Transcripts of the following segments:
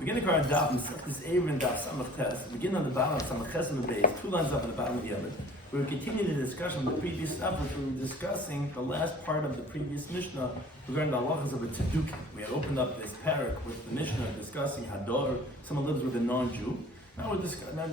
Begin the current Daf, this Eruvin Daf, Samach Test. Begin on the bottom of Samach Ches on the base, 2 lines up on the bottom of the other. We will continue the discussion of the previous stuff, which we were discussing the last part of the previous Mishnah regarding the halachas of a tzedukah. We had opened up this parak with the Mishnah discussing Hador, someone lives with a non-Jew. Now at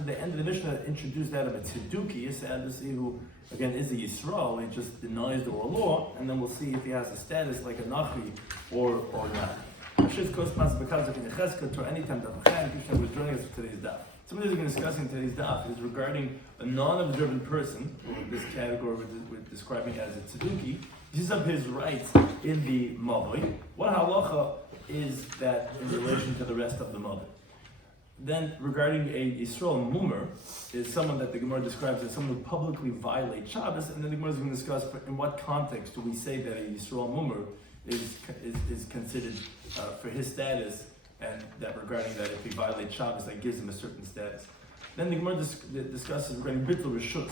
the end of the Mishnah introduced that of a tzedukah, Sadducee, who again is a Yisrael. He just denies the oral law, and then we'll see if he has a status like a Nachi or not. Shis corresponds because of Necheskel or any time that Krishna was joining us for today's daf. Some of the things we're discussing today's daf is regarding a non-observant person, or this category we're describing as a tzedukah, gives up his rights in the mavoi. What halacha is that in relation to the rest of the mavoi? Then regarding a Yisrael mumer is someone that the Gemara describes as someone who publicly violates Shabbos, and then the Gemara is going to discuss in what context do we say that a Yisrael mumer is considered for his status, and that regarding that if he violates Shabbos, that gives him a certain status. Then the Gemara discusses regarding bittul reshus,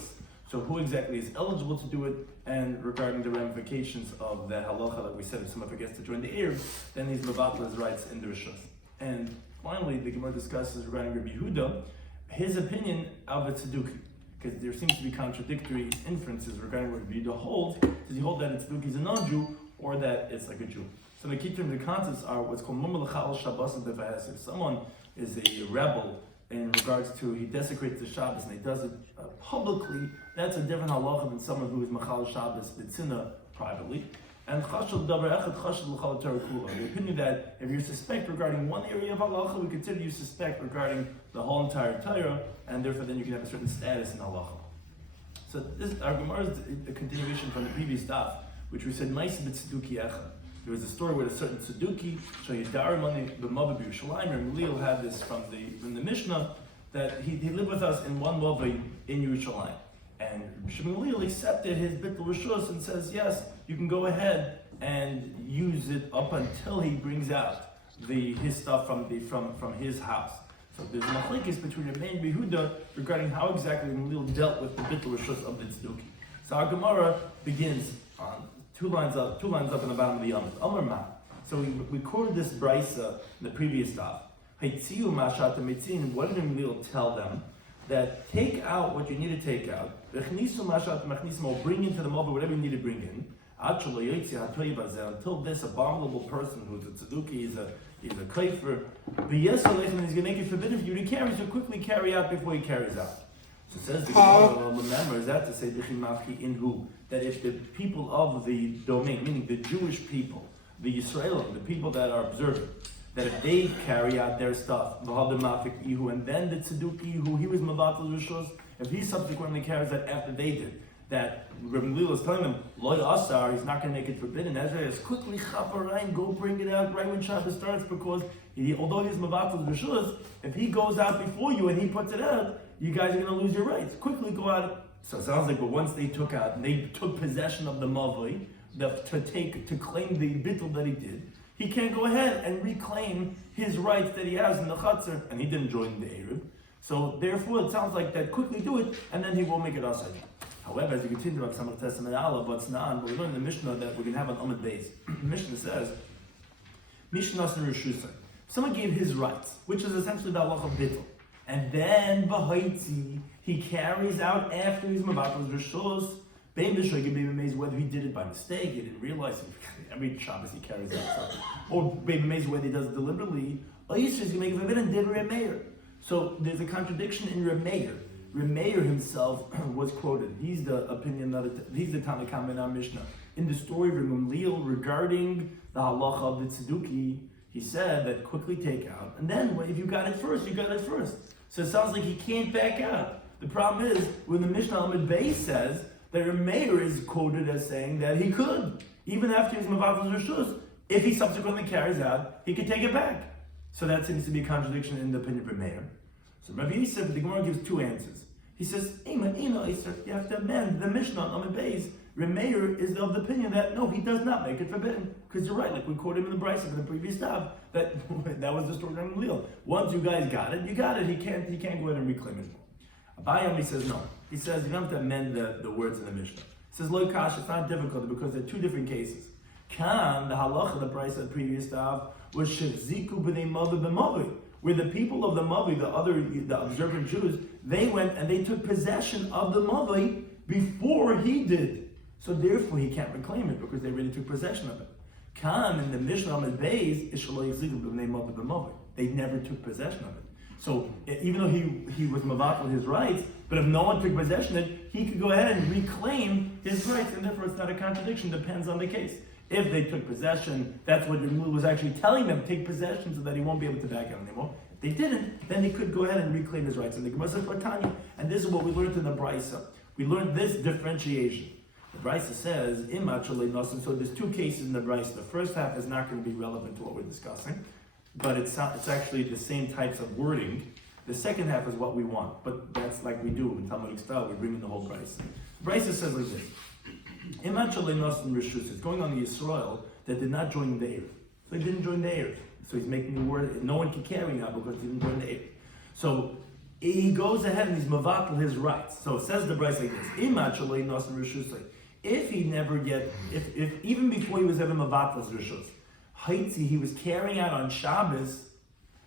so who exactly is eligible to do it, and regarding the ramifications of the halacha that we said if someone forgets to join the Eruv, then he's mevatel his rights in the reshus. And finally, the Gemara discusses regarding Rabbi Yehuda, his opinion of a tzedukah, because there seems to be contradictory inferences regarding what Rabbi Yehuda holds. Does he hold that a tzedukah is a non-Jew, or that it's like a Jew? So the key terms and concepts are what's called mumar l'chal Shabbos and devahes. If someone is a rebel in regards to he desecrates the Shabbos and he does it publicly, that's a different halacha than someone who is machal Shabbos b'tzina privately. And chashal davar echad chashal l'chal Torah kula. The opinion that if you're suspect regarding one area of halacha, we consider you suspect regarding the whole entire Torah, and therefore then you can have a certain status in halacha. So this our Gemara is a continuation from the previous daf, which we said nice b'tzeduki echad. There was a story with a certain tzedukah, Shayidar money b'mavah b'Yerushalayim. And Leil had this from the Mishnah that he lived with us in one mavah in Yerushalayim. And Shimon Leil accepted his bittul reshus and says, yes, you can go ahead and use it up until he brings out his stuff from his house. So there's a machlekes between Rabbi and Yehuda regarding how exactly Leil dealt with the bittul reshus of the tzedukah. So our Gemara begins on two lines up on the bottom of the Yomit. Amar Ma. So we quoted this brisa in the previous daf. Haitziu ma'ashat hamitzin. What did Leil tell them? That take out what you need to take out. V'chnisu ma'ashat machnisim, or bring into the mobile whatever you need to bring in. Until this abominable person who's a tzedukah, he's a kaifer, and he's going to make it forbidden for you to carry, so quickly carry out before he carries out. So it says the Gemara, remember, is that to say in who? That if the people of the domain, meaning the Jewish people, the Yisraelim, the people that are observant, that if they carry out their stuff, and then the tzedukah who he was mevatel reshus, if he subsequently carries that after they did, that Rabbi Leil is telling them, Loi Asar, he's not going to make it forbidden. Ezra is quickly chaparayim, go bring it out right when Shabbos starts, because although he's mevatel reshus, if he goes out before you and he puts it out, you guys are going to lose your rights. Quickly go out. So it sounds like, but once they took possession of the mavoi, to claim the bittul that he did, he can't go ahead and reclaim his rights that he has in the chutzner, and he didn't join the Eruv. So therefore, it sounds like that quickly do it, and then he won't make it asay. However, as you continue about Samach Testament Allah, what's not, we learn in the Mishnah that we're going to have an Amud Beis. Mishnah says, Mishnah Reshusah. Someone gave his rights, which is essentially the halacha of bittul. And then Bahaitzi, he carries out after he's mevatel reshus. Bein b'shoy can be amazed whether he did it by mistake, he didn't realize it. Every Shabbos he carries out stuff. Or be amazed whether he does it deliberately. Or he's just going to make it forbidden, did Reb Meir. So there's a contradiction in Reb Meir. Reb Meir himself was quoted. He's the opinion he's the Tanna Kama in our Mishnah. In the story of Rabbi Leil regarding the halacha of the tzedukah, he said that quickly take out, and then if you got it first, you got it first. So it sounds like he can't back out. The problem is, when the Mishnah Amud Beis says that Reb Meir is quoted as saying that he could, even after his mevatel reshus, if he subsequently carries out, he could take it back. So that seems to be a contradiction in the opinion of Reb Meir. So Rabbi Yisrael, the Gemara gives two answers. He says, you have to amend the Mishnah Amud Beis. Reb Meir is of the opinion that no, he does not make it forbidden. Because you're right, like we quoted him in the brisa in the previous daf, that was the story of Rabbi Leil. Once you guys got it, you got it. He can't go ahead and reclaim it. Abayami says no. He says you don't have to amend the words in the Mishnah. He says Lo Kash, it's not difficult because there are two different cases. Kan, the halacha, the brisa of the previous daf, was shechziku b'nei mother b'mother. where the people of the Mavi, the observant Jews, they went and they took possession of the Mavi before he did. So therefore he can't reclaim it because they already took possession of it. Kan in the Mishnah Amid Beis is Shaloi Yizigu b'nei Mavi b'Mavi. They never took possession of it. So even though he was mavatal his rights, but if no one took possession of it, he could go ahead and reclaim his rights, and therefore it's not a contradiction, depends on the case. If they took possession, that's what Ramul was actually telling them, take possession so that he won't be able to back out anymore. If they didn't, then he could go ahead and reclaim his rights. And the Gemara says, and this is what we learned in the Brisa. We learned this differentiation. The Brisa says, so there's two cases in the Brisa. The first half is not going to be relevant to what we're discussing, but it's actually the same types of wording. The second half is what we want, but that's like we do in Talmudic style, we bring in the whole Brisa. The Brisa says like this. It's going on the Yisrael that did not join the Eruv. So he didn't join the Eruv. So he's making the word, no one can carry now because he didn't join the Eruv. So he goes ahead and he's mavatal his rights. So it says the Brisa like this. If he never if even before he was ever mavatal his rishus, he was carrying out on Shabbos,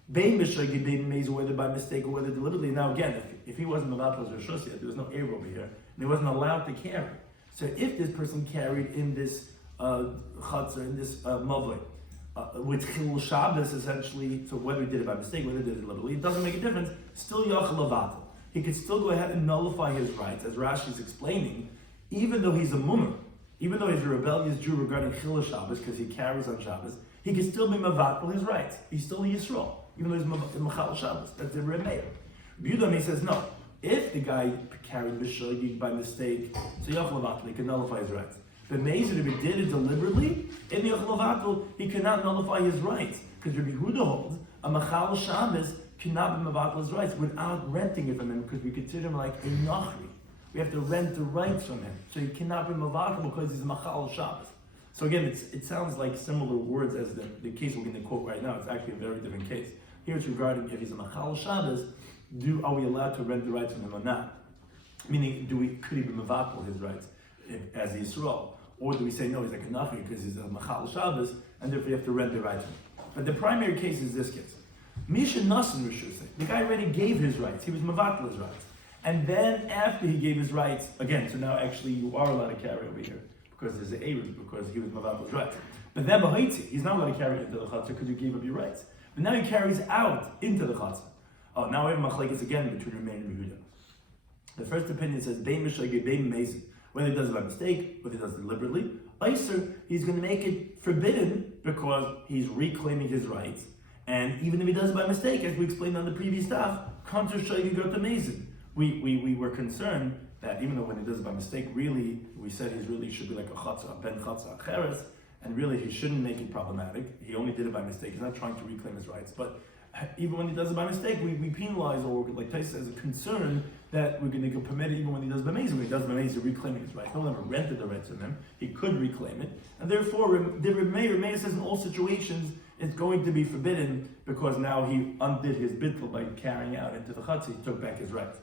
whether by mistake or whether deliberately. Now again, if he wasn't mavatal his rishus yet, there was no Eruv over here, and he wasn't allowed to carry. So if this person carried in this chatzah, in this mavli, with chilul Shabbos essentially, so whether he did it by mistake, whether he did it deliberately, it doesn't make a difference. Still yachal levatel. He could still go ahead and nullify his rights, as Rashi is explaining, even though he's a mummer, even though he's a rebellious Jew regarding chilul Shabbos because he carries on Shabbos, he can still be mavatel his rights. He's still a Yisrael, even though he's machal Shabbos. That's the Rebbe. He says no. If the guy carried b'shogig by mistake, so yachal levatel, he can nullify his rights. But Mezer, if he did it deliberately, in the yachal levatel, he cannot nullify his rights. Because Rabbi Huda holds, a machal Shabbos cannot be mevatel his rights without renting it from him, because we consider him like a nachri. We have to rent the rights from him. So he cannot be mevatel because he's machal Shabbos. So again, it sounds like similar words as the case we're going to quote right now. It's actually a very different case. Here it's regarding if he's a machal Shabbos, are we allowed to rent the rights from him or not? Meaning, could he be mevatel his rights as Yisrael? Or do we say, no, he's like a nachri because he's a machal Shabbos, and therefore you have to rent the rights from him? But the primary case is this case. Misha Nasan Rishusay. The guy already gave his rights. He was mevatel his rights. And then after he gave his rights, again, so now actually you are allowed to carry over here, because there's an Eruv, because he was mevatel his rights. But then B'haitzi, he's not allowed to carry into the chatzah because you gave up your rights. But now he carries out into the chatzah. Oh, now we have machlekes again between Rambam and Yehuda. The first opinion says bein mishageh bein mezid, whether he does it by mistake, whether he does it deliberately. Eiser, he's going to make it forbidden because he's reclaiming his rights. And even if he does it by mistake, as we explained on the previous daf, contra shageh got the mezid. We were concerned that even though when he does it by mistake, really we said he really should be like a chatzah, ben chatzah acheres, and really he shouldn't make it problematic. He only did it by mistake. He's not trying to reclaim his rights, but even when he does it by mistake, we penalize, or like Tais says, a concern that we're going to permit it even when he does b'mezid. When he does b'mezid, reclaiming his rights. No one ever rented the rights from him. He could reclaim it, and therefore the Rebbe says in all situations it's going to be forbidden because now he undid his bittul by carrying out into the chatzah. He took back his rights.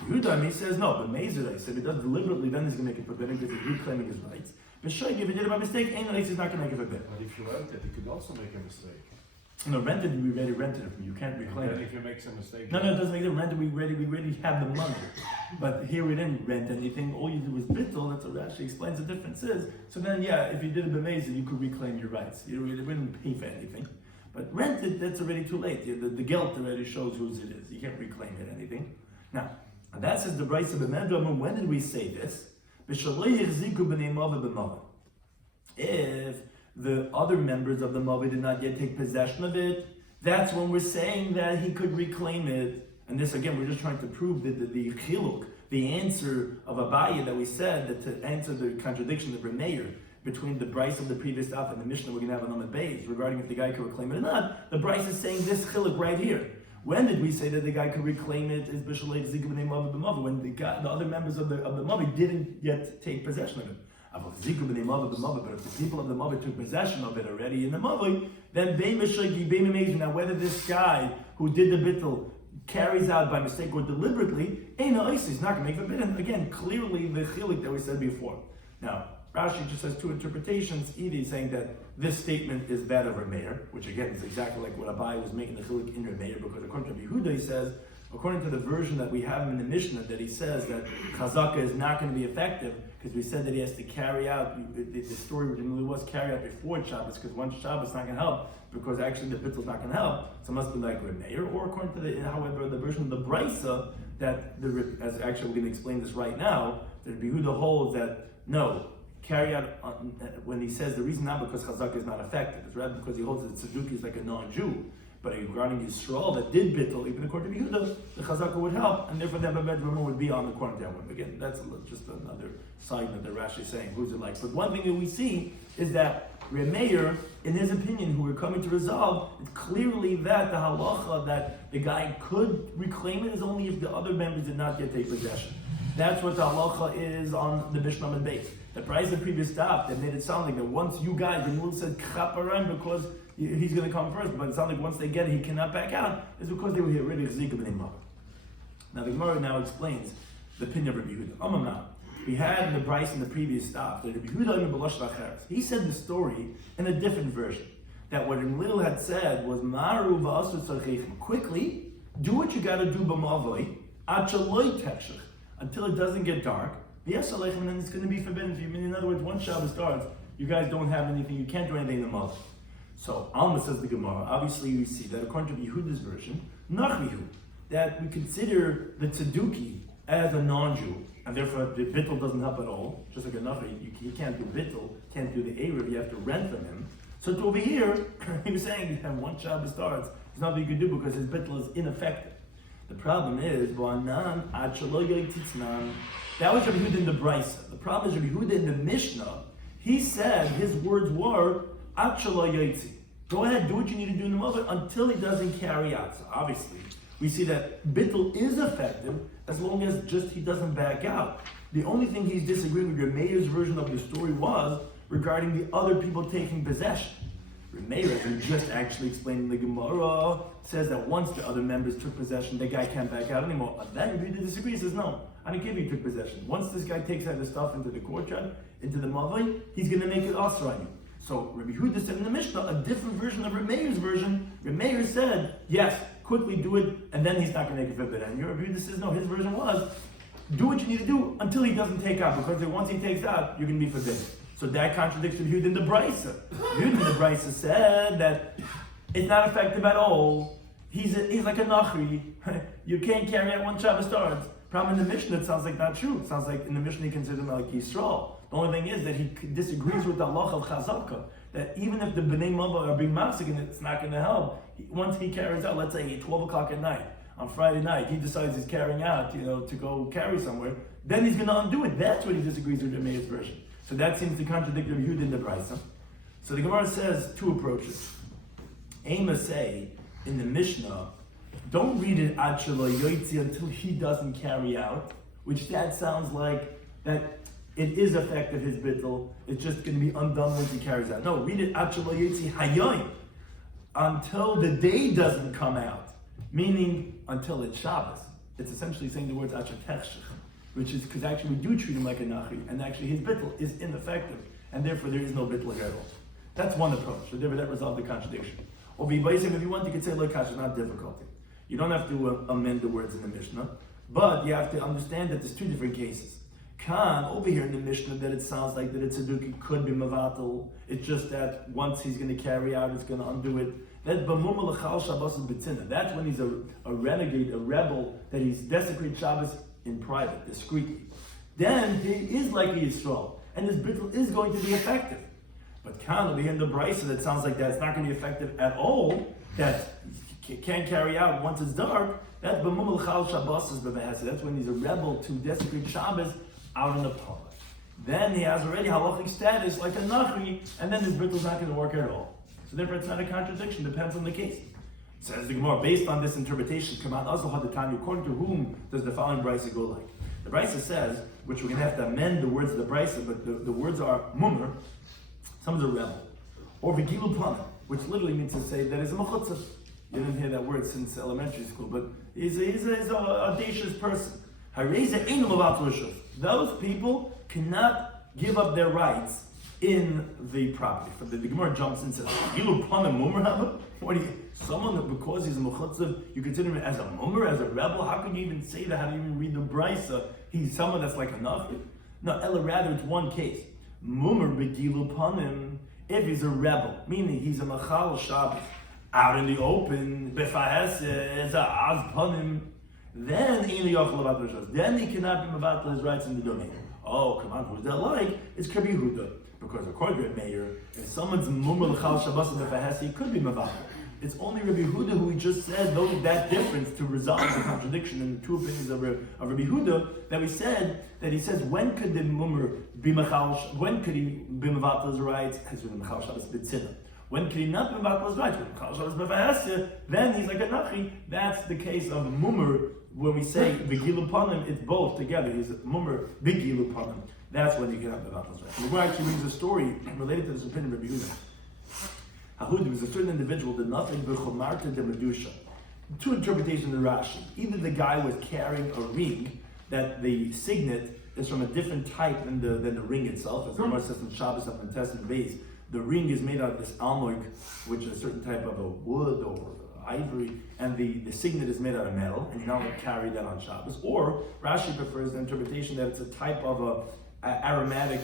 Yehuda, he says no. B'mezid, I said, if he does deliberately, then he's going to make it forbidden because he's reclaiming his rights. But if he did it by mistake, he's not going to make it forbidden. But if you rent it, you could also make a mistake. No, rented, we already rented it from you. You can't reclaim it. If you make some mistake. No, it doesn't make it rented. We already have the money. But here we didn't rent anything. All you did was bittul. That's what Rashi explains the difference is. So then, if you did it b'mezid, you could reclaim your rights. You wouldn't pay for anything. But rented, that's already too late. The guilt already shows whose it is. You can't reclaim it anything. Now, that says the Brisa b'medra. When did we say this? If the other members of the Mavi did not yet take possession of it, that's when we're saying that he could reclaim it. And this again, we're just trying to prove that the chiluk, the answer of Abaye that we said, that to answer the contradiction of Remeir between the Bryce of the previous daf and the Mishnah we're going to have on the base regarding if the guy could reclaim it or not, the Bryce is saying this chiluk right here. When did we say that the guy could reclaim it? Is b'shalei zikub b'nei Mavi b'Mavi, when the other members of the Mavi didn't yet take possession of it. But if the people of the Mavi took possession of it already in the Mavi, then now whether this guy who did the bittul carries out by mistake or deliberately, he's not going to make forbidden. Again, clearly the chilik that we said before. Now, Rashi just has two interpretations. Either he's saying that this statement is that of Remeir, which again is exactly like what Abai was making the chiluk in Remeir, because according to Yehuda he says, according to the version that we have in the Mishnah, that he says that chazaka is not going to be effective, because we said that he has to carry out, the story originally was carry out before Shabbos, because once Shabbos not going to help, because actually the bittul is not going to help, so it must be like Remeir, or according to however, the version of the Brisa, that, as actually we're going to explain this right now, that Yehuda holds that, no, carry out, when he says the reason not because chazaka is not effective, it's rather because he holds that Tzeduki is like a non-Jew, but regarding Yisrael that did bittul, even according to Yehuda, the chazaka would help, and therefore the bedroom would be on the corner down one. Again, that's just another side that Rashi is saying, who's it like? But one thing that we see is that Remeir, in his opinion, who we're coming to resolve, it's clearly that the halacha that the guy could reclaim it is only if the other members did not yet take possession. That's what the halacha is on the Mishnah and base. The price of the previous stop that made it sound like that once you guys, the Mul said chaparam because he's going to come first, but it sounds like once they get it, he cannot back out, is because they were here already chazika b'nei. Now the Gemara now explains the opinion of Rabbi Yehuda. We had in the Bryce in the previous stop that Rabbi Yehuda in B'losh Lacheres. He said the story in a different version. That what Lil had said was Maru v'asu tzarchechem. Quickly, do what you got to do b'mavoi ad shaloi tekshech until it doesn't get dark. V'yas aleichem, and then it's going to be forbidden for you. In other words, once Shabbos starts, you guys don't have anything. You can't do anything in the mavoi. So Alma says the Gemara. Obviously, we see that according to Yehuda's version, nachrihu, that we consider the Tzeduki as a non-Jew, and therefore the bittul doesn't help at all. Just like another, you can't do bittul, can't do the Eruv, you have to rent from him. So to over here, he was saying that once Shabbos starts, there's nothing you can do because his bittul is ineffective. The problem is, that was Rabbi Yehuda in the Brisa. The problem is Rabbi Yehuda in the Mishnah, he said his words were, go ahead, do what you need to do in the mother until he doesn't carry out. So obviously, we see that bittul is effective as long as just he doesn't back out. The only thing he's disagreeing with Remeir's version of the story was regarding the other people taking possession. Remeir, as we just actually explained in the Gemara, says that once the other members took possession, the guy can't back out anymore. And then Remeir disagrees, says no, I don't give you took possession. Once this guy takes out the stuff into the courtyard, into the mavai, he's going to make it asr on you. So Rabbi Yehuda said in the Mishnah, a different version of Remeir's version. Remeir said, yes, quickly do it, and then he's not going to make it forbidden. And Rabbi Yehuda says, no, his version was, do what you need to do until he doesn't take out, because once he takes out, you're going to be forbidden. So that contradicts Rabbi Yehuda in the Brisa. Yehuda in the Brisa said that it's not effective at all. He's like a nachri. You can't carry out once Shabbos starts. Problem in the Mishnah, it sounds like not true. It sounds like in the Mishnah he considers him like Yisrael. The only thing is that he disagrees with the halacha of chazaka, that even if the bnei mava are being mafsik and it's not going to help, once he carries out, let's say 12 o'clock at night, on Friday night, he decides he's carrying out, to go carry somewhere, then he's going to undo it. That's what he disagrees with Remeir's version. So that seems to contradict Rabbi Yehuda in the Brisa. So the Gemara says two approaches. Amos say in the Mishnah, don't read it ad shelo yoitzi until he doesn't carry out, which that sounds like that it is effective, his bittul, it's just going to be undone once he carries out. No, read it ad shelo yoitzi hayoim, until the day doesn't come out, meaning until it's Shabbos. It's essentially saying the words ad shetechshech, which is because actually we do treat him like a nachri, and actually his bittul is ineffective, and therefore there is no bittul here at all. That's one approach. So therefore that resolves the contradiction. Or if you want, you could say look, it's not difficulty. You don't have to amend the words in the Mishnah, but you have to understand that there's two different cases. Kan, over here in the Mishnah, that it sounds like that it's Tzeduki could be Mavatal. It's just that once he's going to carry out, it's going to undo it. That's That's when he's a renegade, a rebel, that he's desecrated Shabbos in private, discreetly. Then he is like a Yisrael, and his bittul is going to be effective. But Kan, over here in the Brisa, that sounds like that it's not going to be effective at all, that can't carry out once it's dark, that's b'mumul chal Shabbos is b'vehesed. That's when he's a rebel to desecrate Shabbos out in the public. Then he has already halachic status like a nachri, and then his bittul is not going to work at all. So therefore it's not a contradiction, depends on the case. Says the Gemara, based on this interpretation, according to whom does the following brisa go like? The brisa says, which we're going to have to amend the words of the brisa, but the words are mummer, someone's a rebel, or v'gilu plana, which literally means to say that he's a mechutzah. You didn't hear that word since elementary school, but he's an audacious person. Those people cannot give up their rights in the property. The Gemara jumps in and says, "Ilu panim mumar haba?" What do you? Someone that because he's a mechutzav, you consider him as a mumar, as a rebel? How could you even say that? How do you even read the brisa? He's someone that's like a nafik. No, ella rather it's one case. Mumar begilu panim. If he's a rebel, meaning he's a machal Shabbos, out in the open, befahes as a az panim, then he cannot be mevatel his rights in the domain. Oh, come on, who's that like? It's Rabbi Yehuda. Because according to Rabbi Meir, if someone's mumar l'chal Shabbos and befahes, he could be mevatel. It's only Rabbi Yehuda who we just said that difference to resolve the contradiction in the two opinions of Rabbi Yehuda that we said that he says when could the mumar be machal? When could he be mevatel his rights? As with machal Shabbos b'tzina. When could he not be mevatel his rights? When machal Shabbos b'va'asya, then he's like a nachi. That's the case of mumar when we say v'gilu panim. It's both together. He's a mumar v'gilu panim. That's when you can have mevatel his rights. And the Gemara actually brings a story related to this opinion of Rabbi Yehuda. There was a certain individual that nothing but chomarta de medusha. Two interpretations of Rashi. Either the guy was carrying a ring that the signet is from a different type than the ring itself. As the Gemara says in Shabbos up in Testament base, the ring is made out of this almoig, which is a certain type of a wood or ivory, and the signet is made out of metal, and you not carry that on Shabbos. Or Rashi prefers the interpretation that it's a type of a aromatic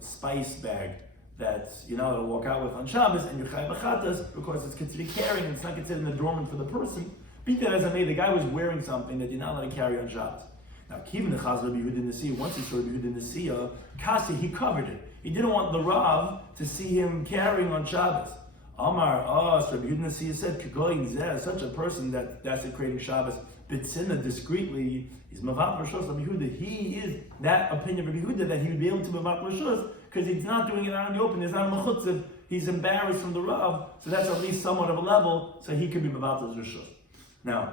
spice bag that you're not allowed to walk out with on Shabbos, and you're chay b'chatas because it's considered carrying, and it's not considered an adornment for the person. Beat that as I may, the guy was wearing something that you're not allowed to carry on Shabbos. Now, Kivin the Chaz Rabbi Yehuda Nasiya, once he saw Rabbi Yehuda Nasiya, Kasi, he covered it. He didn't want the Rav to see him carrying on Shabbos. Amar, so Rabbi Yehuda Nasiya said, Kegoyin Zeh, such a person that's desecrating Shabbos, B'tzina, discreetly, he's Mavat Rashos Rabbi Yehuda. He is that opinion of Rabbi Yehuda that he would be able to Mavat Rashos, because he's not doing it out in the open, he's not a mechutzav, he's embarrassed from the Rav, so that's at least somewhat of a level, so he could be Mavat Rashos. Now,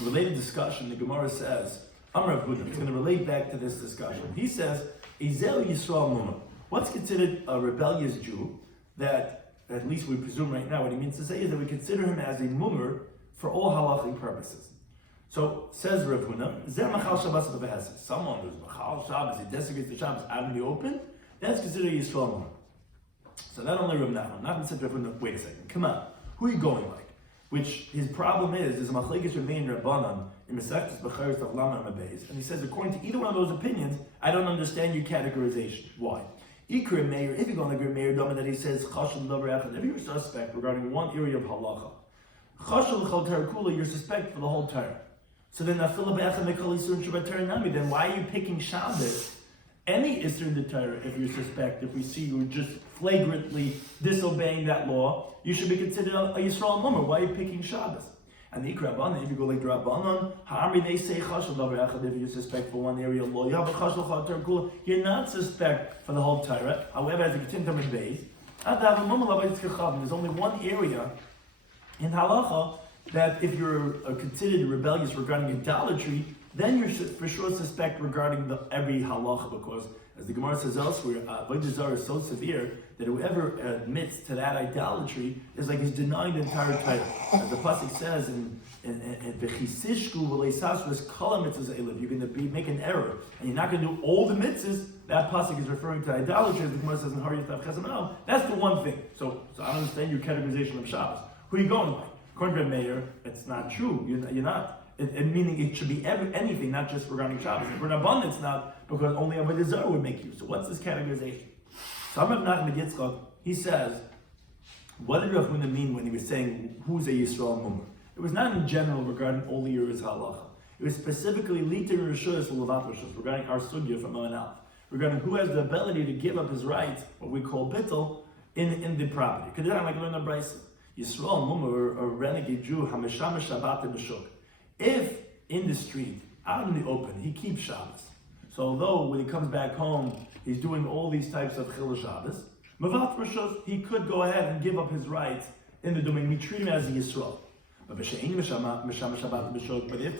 related discussion, the Gemara says, Amar Buddha, it's going to relate back to this discussion. He says, Ezel Yisrael Mumar. What's considered a rebellious Jew that, at least we presume right now, what he means to say is that we consider him as a Mumar for all halachic purposes. So, says Rav Huna, Zer Machal Shabbos B'Vehesed. Someone who's Machal Shabbos, he desecrates the Shabbos out in the open, that's considered Yisrael Mumar. So not only Rav Nachman said to Rav Huna, wait a second, come on, who are you going like? Which his problem is a machlekes remain Rabbanan in Masechtas Becharos of Lama Mabeis, and he says according to either one of those opinions, I don't understand your categorization. Why? Ikra Meir, if you go on the Meir Dama that he says Chashul Davar Echad, if you're suspect regarding one area of halacha, Chashul Chal Torah Kula, you're suspect for the whole Torah. So then Nafila Be'echad Mekal Yisur Shabbat Torah Nami. Then why are you picking Shabbos? Any Isser in the Torah, if you suspect, if we see you just flagrantly disobeying that law, you should be considered a Yisrael Mumar. Why are you picking Shabbos? And the Ikra, if you go like the Rabbanon, Ha'amri, they say Chashul Davar Echad, if you suspect for one area of law, you have a Chashul Chal Torah Kula, you're not suspect for the whole Torah. However, as a continuum in base, there's only one area in Halacha that if you're considered rebellious regarding idolatry, then you're for sure suspect regarding every halacha, because as the Gemara says elsewhere, Avodah Zarah is so severe that whoever admits to that idolatry is like he's denying the entire Torah. As the pasuk says in V'chisishku v'leisasvus kol mitzvahs eliv, you're going to make an error and you're not going to do all the mitzvahs. That pasuk is referring to idolatry. As the Gemara says in Har Yitav Chesam. That's the one thing. So I don't understand your categorization of Shabbos. Who are you going by? According to Meir, it's not true. You're not. Meaning it should be anything, not just regarding Shabbos. For an abundance, not because only Avodah Zarah would make you. So what's this categorization? So Rav Nachman Yitzchak, he says, what did Rav Huna mean when he was saying who's a Yisrael Mumar? It was not in general regarding all the years halacha. It was specifically litir rishus or levat rishus, regarding our sugya from Owen Alf, regarding who has the ability to give up his rights, what we call bittul, in the property. Because I'm like learning a brayso. Yisrael Mumar, a renegade Jew, hameshama Shabbat b'shuk. If in the street, out in the open, he keeps Shabbos. So although when he comes back home, he's doing all these types of chil Shabbos, Mavat Rishos, he could go ahead and give up his rights in the domain. We treat him as a Yisrael. But if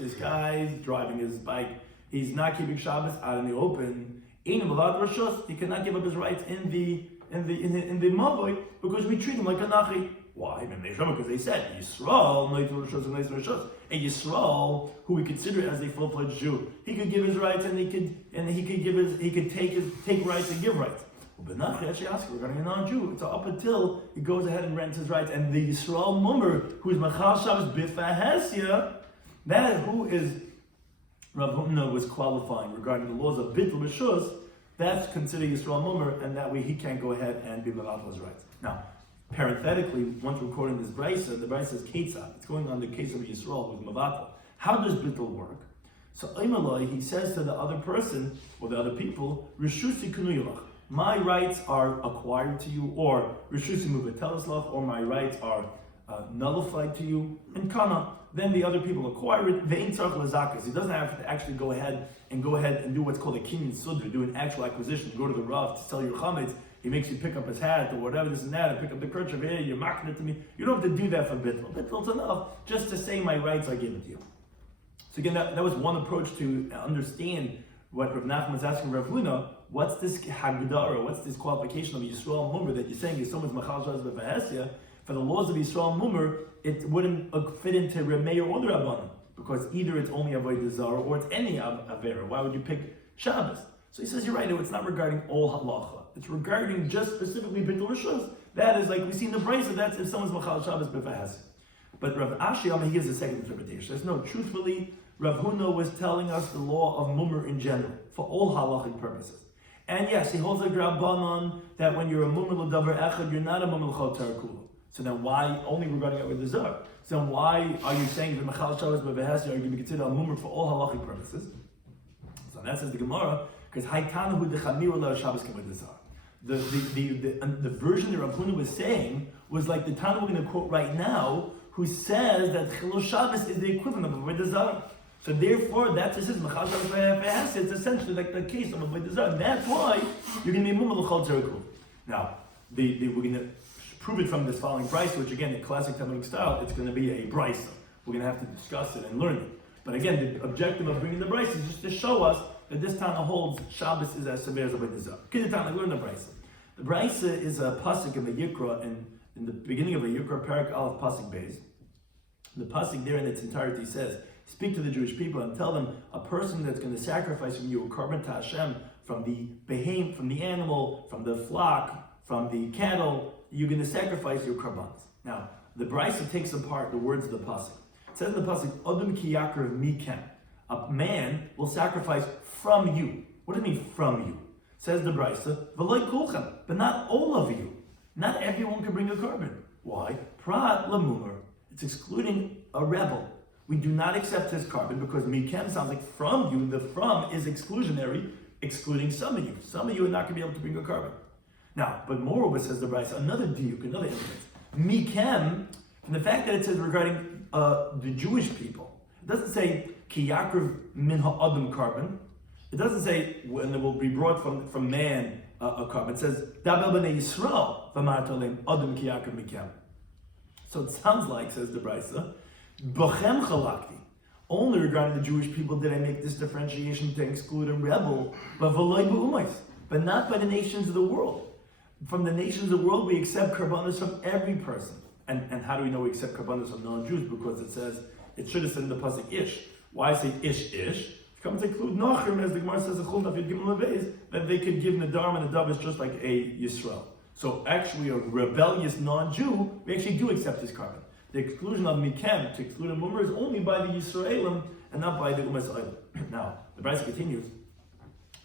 this guy is driving his bike, he's not keeping Shabbos out in the open, he cannot give up his rights in the Mavoy, because we treat him like a Nachi. Why? Because they said Yisrael, a Yisrael who we consider as a full-fledged Jew, he could give his rights and he could take rights and give rights. But Nachi actually asks regarding a non-Jew. It's up until he goes ahead and rents his rights, and the Yisrael Mummer, who is Machal Shabbos B'Fahasia, that who is Rav Huna was qualifying regarding the laws of Bittul B'Shus, that's considered Yisrael Mummer, and that way he can't go ahead and be Machal his rights. Now, parenthetically, once we're quoting this brisa, the brisa says Ketzah. It's going on the case of Yisrael with Mavatal. How does Bittul work? So Imaloi, he says to the other person, or the other people, Rishusi Kunuyalach. My rights are acquired to you, or Rishusi Muvateluslach, or my rights are nullified to you. And Kana, then the other people acquire it. Ve'in tzarich lezakas. He doesn't have to actually go ahead and do what's called a kinyan sudra, do an actual acquisition, go to the Rav to sell your chametz. He makes you pick up his hat or whatever, this and that, and pick up the kerchief. Hey, you're marking it to me. You don't have to do that for bittul. Bittul is enough just to say my rights are given to you. So again, that was one approach to understand what Rav Nachman was asking Rav Huna. What's this hagdara? What's this qualification of Yisrael Mummer that you're saying is someone's machal shaz b'fahasia? For the laws of Yisrael Mummer, it wouldn't fit into Remeir or the Rabbanan, because either it's only avodah zarah or it's any avera. Why would you pick Shabbos? So he says, you're right, it's not regarding all halacha. It's regarding just specifically Bittul Rishus. That is like we see in the brisa, that's if someone's Machal Shabbos B'Fahasia. But Rav Ashi, he gives a second interpretation. There's no, truthfully, Rav Huna was telling us the law of Mummer in general, for all halachic purposes. And yes, he holds a Rabbanan that when you're a Mummer l'davar echad, you're not a Mummer l'chol tarakula. So then why, only regarding avodah zarah? So then why are you saying that Machal Shabbos B'Fahasia are you going to consider a Mummer for all halachic purposes? So that says the Gemara, because Haitanahu dechamiru la Shabbos k'avodah zarah. The version that Rav Huna was saying was like the Tana we're going to quote right now, who says that Chilul Shabbos is the equivalent of avodah zarah. So therefore, that's it says Machal Shabbos B'Fahasia. It's essentially like the case of avodah zarah. That's why you're going to be Mummer l'chol tarakula. Now, we're going to prove it from this following brisa, which again, in classic Talmudic style, it's going to be a brisa. We're going to have to discuss it and learn it. But again, the objective of bringing the brisa is just to show us that this Tana holds Shabbos is as severe as avodah zarah. Kidetana, learn the brisa. The brisa is a pasuk in the Yikra, and in the beginning of the Yikra, Parak Aleph pasuk Beis. The pasuk there in its entirety says, "Speak to the Jewish people and tell them a person that's going to sacrifice from you a korban to Hashem from the behem, from the animal, from the flock, from the cattle. You're going to sacrifice your korbanos." Now, the brisa takes apart the words of the pasuk. It says in the pasuk, "Adam ki yakrav mikem." A man will sacrifice from you. What do you mean from you? Says the brisa, "V'loy kulchem," but not all of you. Not everyone can bring a korban. Why? Prat lamumar. It's excluding a rebel. We do not accept his korban because mikem sounds like from you. The from is exclusionary, excluding some of you. Some of you are not going to be able to bring a korban. Now, but moreover, says the brisa, another diuk, another evidence. Mikem, from the fact that it says regarding the Jewish people, it doesn't say ki yakrav min ha'adam korban. It doesn't say when it will be brought from man a korban. It says dabel b'nei Yisrael v'amar tolem adam ki yakrav mikem. So it sounds like, says the brisa, b'chem chalakti. Only regarding the Jewish people did I make this differentiation to exclude a rebel, but v'loy b'umais, but not by the nations of the world. From the nations of the world, we accept korbanos from every person. And how do we know we accept korbanos from non-Jews? Because it says, it should have said in the pasuk ish. Why say ish? Come to include Nachrim, as the Gemara says, that they could give Nadar and Nadav is just like a Yisrael. So actually a rebellious non-Jew, we actually do accept his korban. The exclusion of Mikem, to exclude a Mummer, is only by the Yisraelim and not by the Umas Oil. Now, the brisa continues.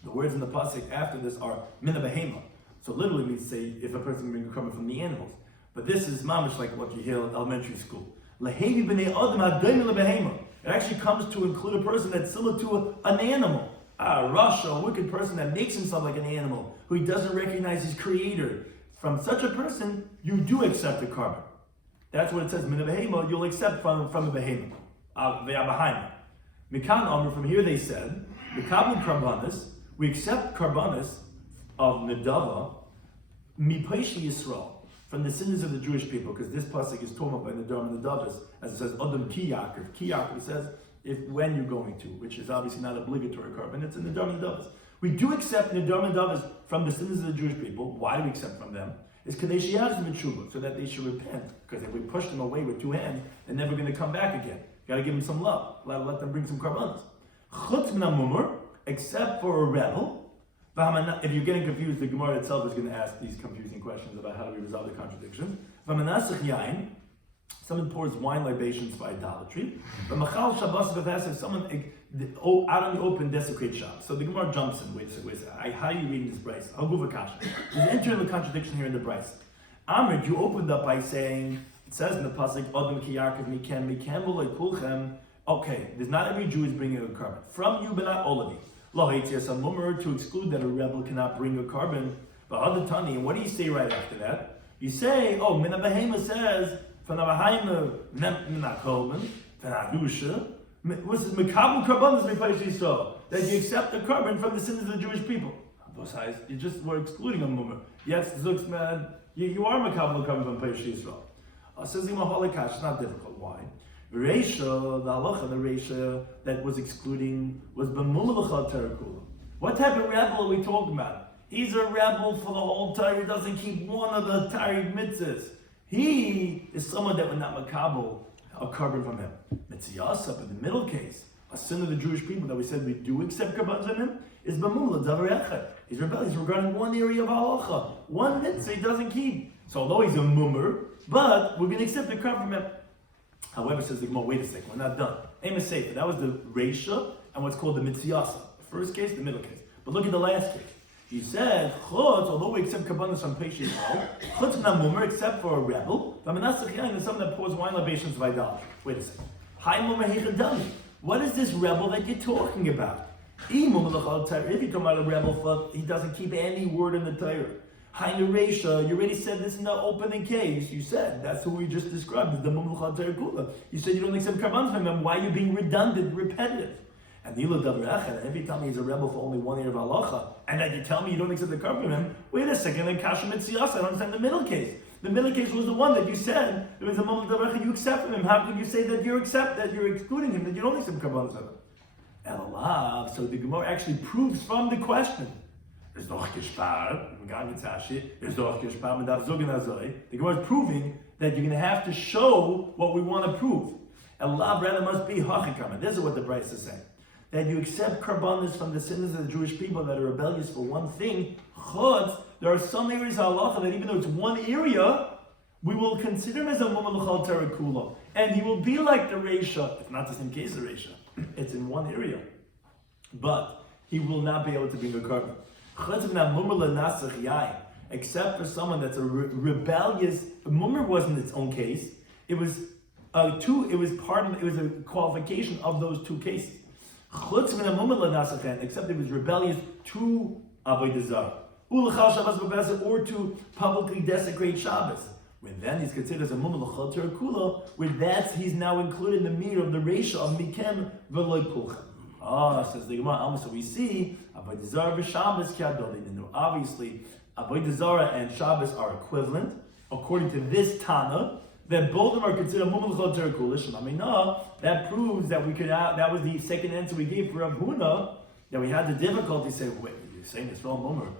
The words in the pasuk after this are Mina Behema. So literally means say if a person brings a korban from the animals. But this is mamish like what you hear in elementary school. Lehevi b'nei adam ha'doim lebehema. It actually comes to include a person that's similar to an animal. A rasha, a wicked person that makes himself like an animal, who he doesn't recognize his creator. From such a person, you do accept a korban. That's what it says, min behema, you'll accept from a behema. Ve'abahaim. Mikan Amr, from here they said, Mikabel karbanis, we accept karbanis of Nedava, mipaishi Yisrael, from the sins of the Jewish people, because this pasuk is torn up by Nedar and Nedavas, as it says, Adam ki yakrav. Ki yakrav says, when you're going to, which is obviously not obligatory korban, it's in Nedar and Nedavas. We do accept Nedar and Nedavas from the sins of the Jewish people. Why do we accept from them? It's kadesh yadzim tshuva, so that they should repent. Because if we push them away with two hands, they're never going to come back again. Got to give them some love. Let them bring some korbanos. Chutz min hamumar, except for a rebel, If you're getting confused, the Gemara itself is going to ask these confusing questions about how do we resolve the contradictions. Someone pours wine libations for idolatry. Someone out in the open desecrates Shabbos. So the Gemara jumps in. Wait a second. How are you reading this Bryce? I'll go for Kasha. There's an internal contradiction here in the Bryce. Amrit, you opened up by saying, it says in the pasuk, Adam ki yarkav mikem v'loy kulchem. Okay, there's not every Jew is bringing a carbon. From you, but not all of you. Lo haitzias hamumar, to exclude that a rebel cannot bring a carbon. But other tani, and what do you say right after that? You say, oh, Min HaBehema says, from the Bahema, not carbon, from Adusha. What's this? Mekabel carbon is replaced Yisrael. That you accept the carbon from the sins of the Jewish people. Those guys, you just were excluding a mumar. Yes, Zux man, you are Mekabel carbon from Peish Yisrael. Says the Mahalikash, it's not difficult. Why? Reisha, the halacha, the Reisha that was excluding was b'mumalacha terakula. What type of rebel are we talking about? He's a rebel for the whole Torah. He doesn't keep one of the Torah mitzvahs. He is someone that would not makabel a carbon from him. Mitzvah, in the middle case, a sin of the Jewish people that we said we do accept carbons on him is b'mumala davar echad. He's rebellious regarding one area of halacha, one mitzvah he doesn't keep. So although he's a mummer, but we're going to accept the carbon from him. However, says the Gemara, wait a second, we're not done. Amos Sefer, that was the Reisha and what's called the Mitziyasa. The first case, the middle case. But look at the last case. He said, Chutz, although we accept Kabbalah from Peish Yisrael, Chutz not mummer except for a rebel, V'manasach yain is someone that pours wine libations of idolatry. Wait a second. Hi mummer heichadami. What is this rebel that you're talking about? If you're talking about a rebel, he doesn't keep any word in the Torah. Hainu Reisha, you already said this in the opening case. You said, that's who we just described, is the Mumlucha Terakula. You said you don't accept Karban from him. Why are you being redundant, repetitive? And if you tell me he's a rebel for only one year of halacha, and then you tell me you don't accept the Karban from him, wait a second, then Kasha Mitziyasa, I don't understand the middle case. The middle case was the one that you said, it was the moment of you accept from him. How could you say that you're excluding him, that you don't accept Karban from him? Elav, so the Gemara actually proves from the question. The Gemara is proving that you're going to have to show what we want to prove. Allah rather must be hachikam. This is what the Bryce is saying. That you accept karbanis from the sins of the Jewish people that are rebellious for one thing. Chutz, there are some areas of halacha that even though it's one area, we will consider him as a mumalachal terakula. And he will be like the Reisha. It's not the same case of Reisha. It's in one area. But he will not be able to bring a carbon. Except for someone that's a rebellious. Mummer wasn't its own case. It was It was a qualification of those two cases. Except it was rebellious to avodah zarah, or to publicly desecrate Shabbos. When then he's considered as a mumma l'chol terakula, with that he's now included in the meter of the ratio of mikem v'loy kulchem. Says the Gemara. So we see avodah zarah v'Shabbos ki'adolin. Obviously, avodah zarah and Shabbos are equivalent according to this Tana. That both of them are considered mumma l'chol terakula. That proves that we could. That was the second answer we gave for Rav Huna. That we had the difficulty saying, wait, you're saying it's wrong mummer.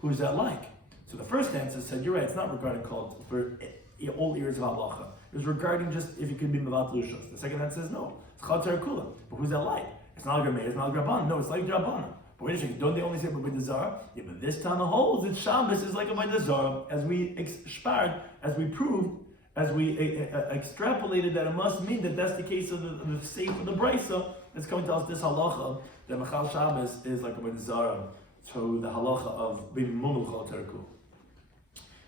Who's that like? So the first answer said, you're right, it's not regarding cult for all ears of halacha. It was regarding just if you could be mevat lushos. The second answer says no, it's chal terakula. But who's that like? It's not like Rameir, it's not like Rabban. No, it's like Rabban. But wait a second, don't they only say avodah zarah? Yeah, but this time the holds that Shabbos is like avodah zarah, as we proved, as we extrapolated that it must mean that that's the case of the seif of the brisa that's coming to us this halacha that Machal Shabbos is like avodah zarah. So the halacha of being mumul chol terakul.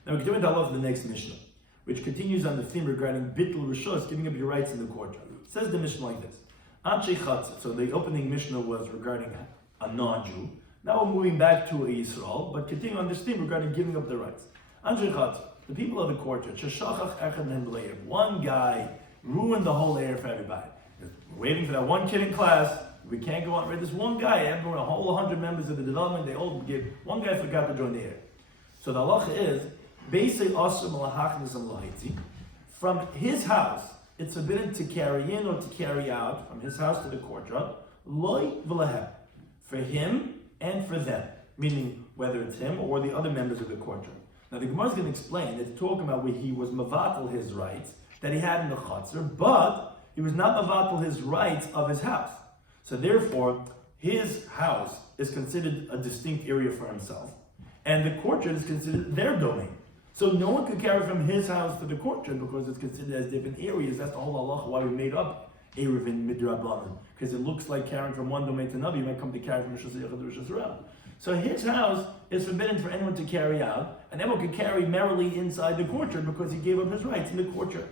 Now we continue the halacha of the next Mishnah, which continues on the theme regarding bittul rishos, giving up your rights in the courtyard. It says the Mishnah like this: Anshe chatzah. So the opening Mishnah was regarding a non-Jew. Now we're moving back to a Yisrael, but continuing on this theme regarding giving up their rights. Anshe chatzah, the people of the courtyard. Sheshachach echad hem b'leir. One guy ruined the whole air for everybody. We're waiting for that one kid in class. We can't go on with this one guy. Everyone, a whole 100 members of the development, they all give. One guy forgot to join the air. So the halacha is, from his house, it's forbidden to carry in or to carry out from his house to the courtyard, loy v'lehem, for him and for them, meaning whether it's him or the other members of the courtyard. Now the Gemara is going to explain, it's talking about where he was mavatal his rights that he had in the chutzner, but he was not mavatal his rights of his house. So therefore, his house is considered a distinct area for himself, and the courtyard is considered their domain. So no one could carry from his house to the courtyard because it's considered as different areas. That's the whole halacha why we made up Eruvin midrabanan, because it looks like carrying from one domain to another. You might come to carry from Rishus Yechad to Rishus Rab. So his house is forbidden for anyone to carry out, and everyone could carry merrily inside the courtyard because he gave up his rights in the courtyard.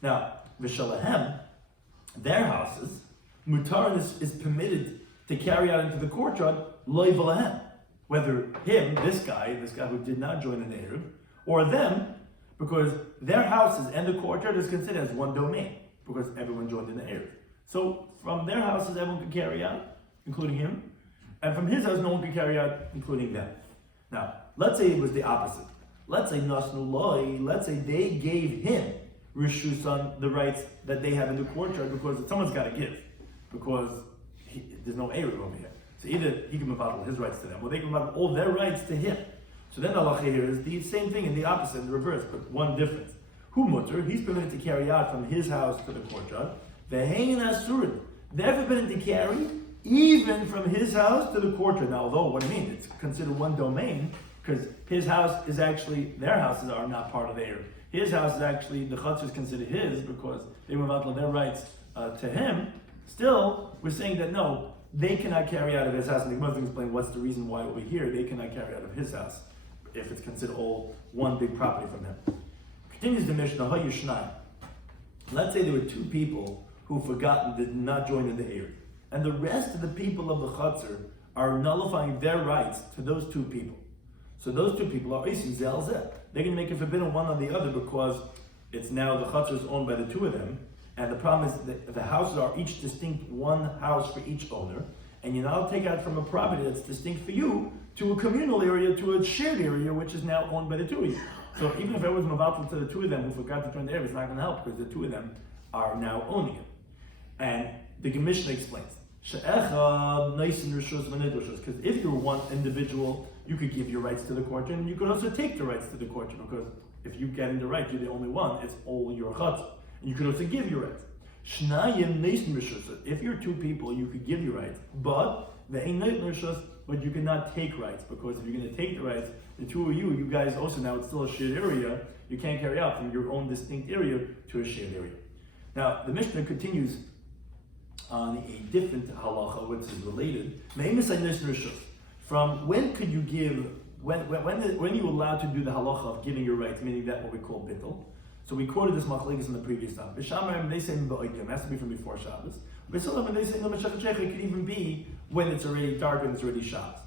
Now, V'shalahem, their houses, mutar is permitted to carry out into the courtyard, loy v'lahem. Whether him, this guy who did not join in the Eruv, or them, because their houses and the courtyard is considered as one domain, because everyone joined in the Eruv. So from their houses, everyone could carry out, including him, and from his house, no one could carry out, including them. Now, let's say it was the opposite. Let's say Nasnu Loi, let's say they gave him Rishusan, the rights that they have in the courtyard, because someone's got to give, because there's no Eruv over here. So either he can move his rights to them, or they can move all their rights to him. So then Allah here is the same thing in the opposite, in the reverse, but one difference. Hu mutter, he's permitted to carry out from his house to the courtyard. Ve'hein asurin, they're forbidden to carry even from his house to the courtyard. Now, although, what do you mean? It's considered one domain, because his house is actually, their houses are not part of the Eruv. His house is actually, the Chutzner is considered his, because they move out their rights to him. Still, we're saying that no, they cannot carry out of his house, and the Gemara will explain what's the reason why over here they cannot carry out of his house, if it's considered all one big property from him. Continues the Mishnah, Hayushnai. Let's say there were two people who forgotten, did not join in the Eruv, and the rest of the people of the Chutzner are nullifying their rights to those two people. So those two people are Isim Zel Zeh. They're going to make it forbidden one on the other because it's now the Chutzner is owned by the two of them, and the problem is that the houses are each distinct, one house for each owner, and you now take out from a property that's distinct for you to a communal area, to a shared area, which is now owned by the two of you. So even if everyone's mavatal to the two of them who forgot to join the area, it's not going to help because the two of them are now owning it. And the Mishnah explains, because if you're one individual, you could give your rights to the courtyard, and you could also take the rights to the courtyard, because if you get in the right, you're the only one, it's all your chutz. And you could also give your rights. If you're two people, you could give your rights, but you cannot take rights, because if you're going to take the rights, the two of you guys also, now it's still a shared area, you can't carry out from your own distinct area to a shared area. Now, the Mishnah continues on a different halacha, which is related. From when could you give, when are you allowed to do the halacha of giving your rights, meaning that what we call bittul? So we quoted this machlekes in the previous time. B'shamayim, they say it has to be from before Shabbos. B'salam, they say it could even be when it's already dark and it's already Shabbos.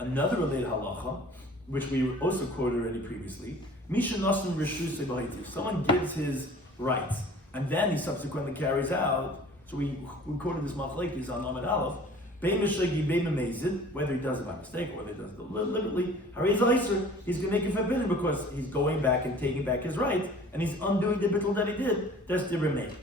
Another related halacha, which we also quoted already previously, Misha Nasim Rishusei B'Haitiv. Someone gives his rights, and then he subsequently carries out. So we quoted this machlekes on Amud Aleph. Whether he does it by mistake or whether he does it deliberately, he's going to make it forbidden because he's going back and taking back his rights, and he's undoing the bittul that he did. That's the remain.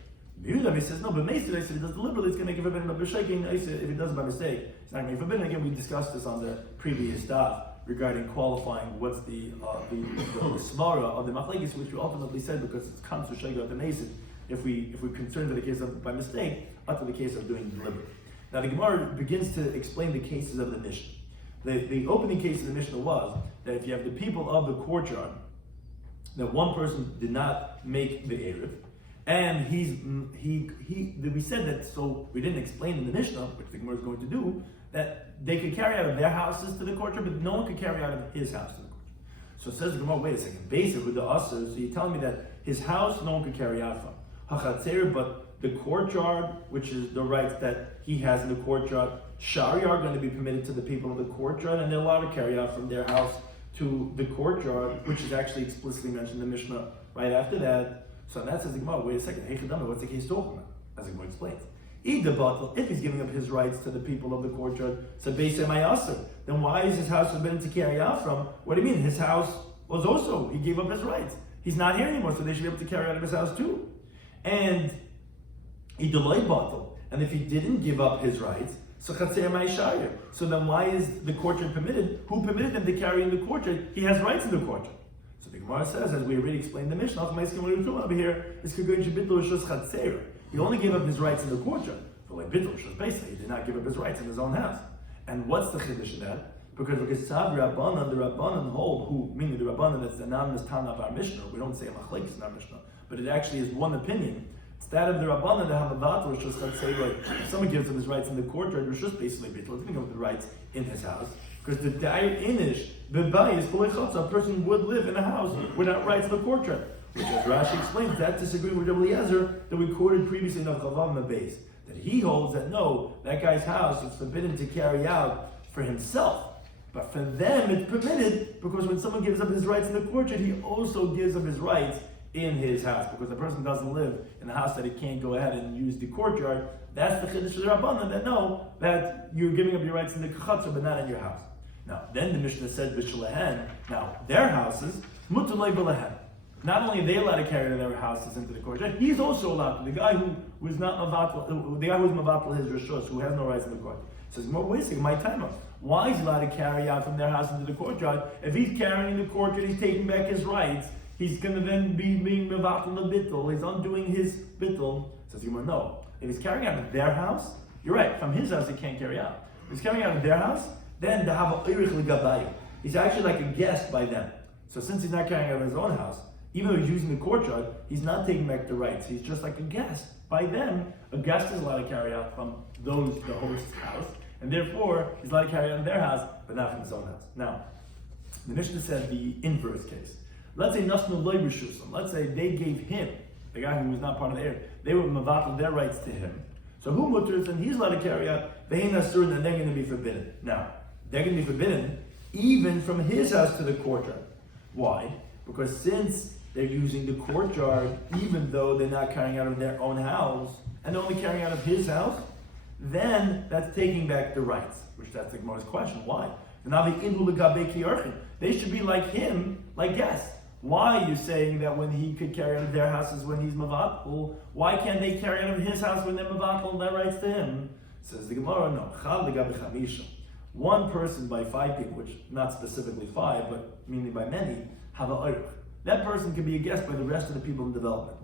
He says, no, but Mesid, I said he does deliberately, it's going to make it forbidden. But B'shaking, I said, if he does it by mistake, it's not going to make it forbidden. Again, we discussed this on the previous daf regarding qualifying what's the svara of the machlekes, which we ultimately said because it comes to Shega the Mesid, if we're concerned with the case of by mistake, up to the case of doing deliberately. Now the Gemara begins to explain the cases of the Mishnah. The opening case of the Mishnah was that if you have the people of the courtyard, that one person did not make the Eruv, and we said that, so we didn't explain in the Mishnah, which the Gemara is going to do, that they could carry out of their houses to the courtyard, but no one could carry out of his house to the courtyard. So it says the Gemara, wait a second, basically with the Asr, so you're telling me that his house no one could carry out from. Hachatzer, but the courtyard, which is the rights that he has in the courtyard, shari are going to be permitted to the people of the courtyard, and they're allowed to carry out from their house to the courtyard, which is actually explicitly mentioned in the Mishnah right after that. So that says the Gemara, wait a second, what's the case talking about? As the Gemara explains. If he's giving up his rights to the people of the courtyard, so then why is his house forbidden to carry out from? What do you mean? His house was also, he gave up his rights. He's not here anymore, so they should be able to carry out of his house too. And and if he didn't give up his rights, so then why is the courtyard permitted? Who permitted him to carry in the courtyard? He has rights in the courtyard. So the Gemara says, as we already explained in the Mishnah, over here is he only gave up his rights in the courtyard. bittul rishus basically, he did not give up his rights in his own house. And what's the chiddush in that? Because Sav Rabbanan, the Rabbanan hold, who, meaning the Rabbanan that's the anonymous Tana of our Mishnah, we don't say Machlekes in our Mishnah, but it actually is one opinion. It's that of the Rabbanan that have a vatal rishus, let's say, like, if someone gives him his rights in the courtyard, rishus basically bittul, didn't give him the rights in his house. Because the Dair Inish, the Bayis, a person would live in a house without rights in the courtyard. Which, as Rashi explains, that disagreeing with Rabbi Eliezer that we quoted previously in the Chavav base. That he holds that no, that guy's house is forbidden to carry out for himself. But for them, it's permitted because when someone gives up his rights in the courtyard, he also gives up his rights in his house. Because the person doesn't live in a house that he can't go ahead and use the courtyard. That's the Chiddush of the Rabbanan that no, that you're giving up your rights in the Chatzar, but not in your house. Now, then the Mishnah said, B'Shalahen, now their houses, Mutulay B'Lahen. Not only are they allowed to carry their houses into the courtyard, he's also allowed to. The guy who was not Mavatal, the guy who was Mavatal his Rishos, who has no rights in the courtyard, says, wait a second, my time up. Why is he allowed to carry out from their house into the courtyard? If he's carrying the courtyard, he's taking back his rights, he's going to then be being Mavatal the Bittul, he's undoing his Bittul. Says Yomar, no. If he's carrying out of their house, you're right, from his house he can't carry out. If he's carrying out of their house, then the have a Erich L'Gabayim. He's actually like a guest by them. So since he's not carrying out of his own house, even though he's using the courtyard, he's not taking back the rights. He's just like a guest. By them, a guest is allowed to carry out from the host's house, and therefore he's allowed to carry out in their house, but not from his own house. Now, the Mishnah said the inverse case. Let's say Nasnu Loy Rishusam. Let's say they gave him, the guy who was not part of the area, they were mavatal their rights to him. So who mutters, and he's allowed to carry out, they ain't asur, and they're going to be forbidden. Now, they're going to be forbidden even from his house to the courtyard. Why? Because since they're using the courtyard, even though they're not carrying out of their own house, and only carrying out of his house, then that's taking back the rights. Which that's the Gemara's question. Why? They should be like him, like guests. Why are you saying that when he could carry out of their houses when he's mavatul, why can't they carry out of his house when they're mavatul, that rights to him? Says the Gemara, no. One person by 5 people, which not specifically 5, but meaning by many, have a oirch. That person can be a guest by the rest of the people in development.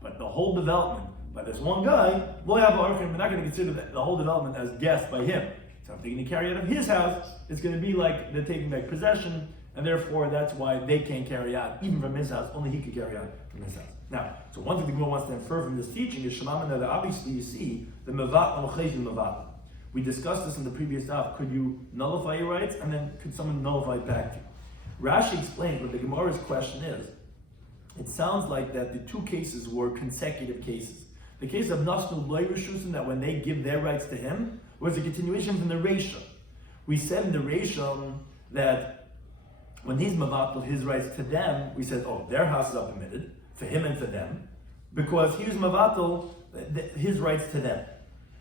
But the whole development, by this one guy, we're not going to consider the whole development as guests by him. So if they're going to carry out of his house, it's going to be like they're taking back possession, and therefore that's why they can't carry out, even from his house, only he could carry out from his house. Now, so one thing the Gemara wants to infer from this teaching is that obviously you see the mevat al-chayz mevat. We discussed this in the previous daf. Could you nullify your rights, and then could someone nullify it back to you? Rashi explained what the Gemara's question is. It sounds like that the 2 cases were consecutive cases. The case of Nasnu Loy Rishusim, that when they give their rights to him, was a continuation from the Reisha. We said in the Reisha that when he's mavatal his rights to them, we said, oh, their houses are permitted, for him and for them, because he was mavatal his rights to them.